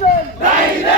action! Nein,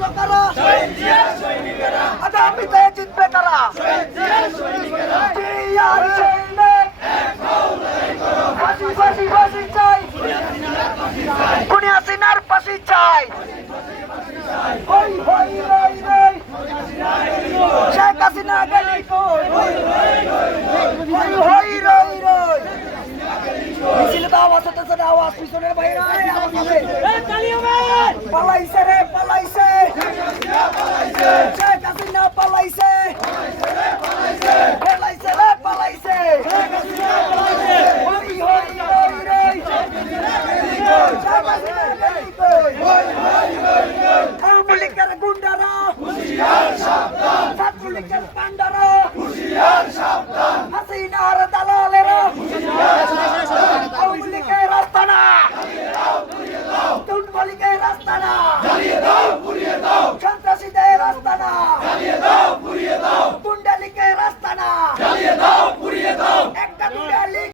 জিতলো কারা? আগামীতে জিতবে কারা? খুনি হাসিনার ফাঁসি চাই! শেখ হাসিনা গেলি কই? হই, রই, রই! মিছিলে তো আওয়াজ হতেছে না, আওয়াজ পিছনের বাইরে আয়, আওয়াজ হবে। পালাইছে রে শেখ হাসিনা পালাইছে পালাইছে রে পালাইছে হই হই রই রই শেখ হাসিনা গুন্ডারা ছাত্রলীগের পান্ডারা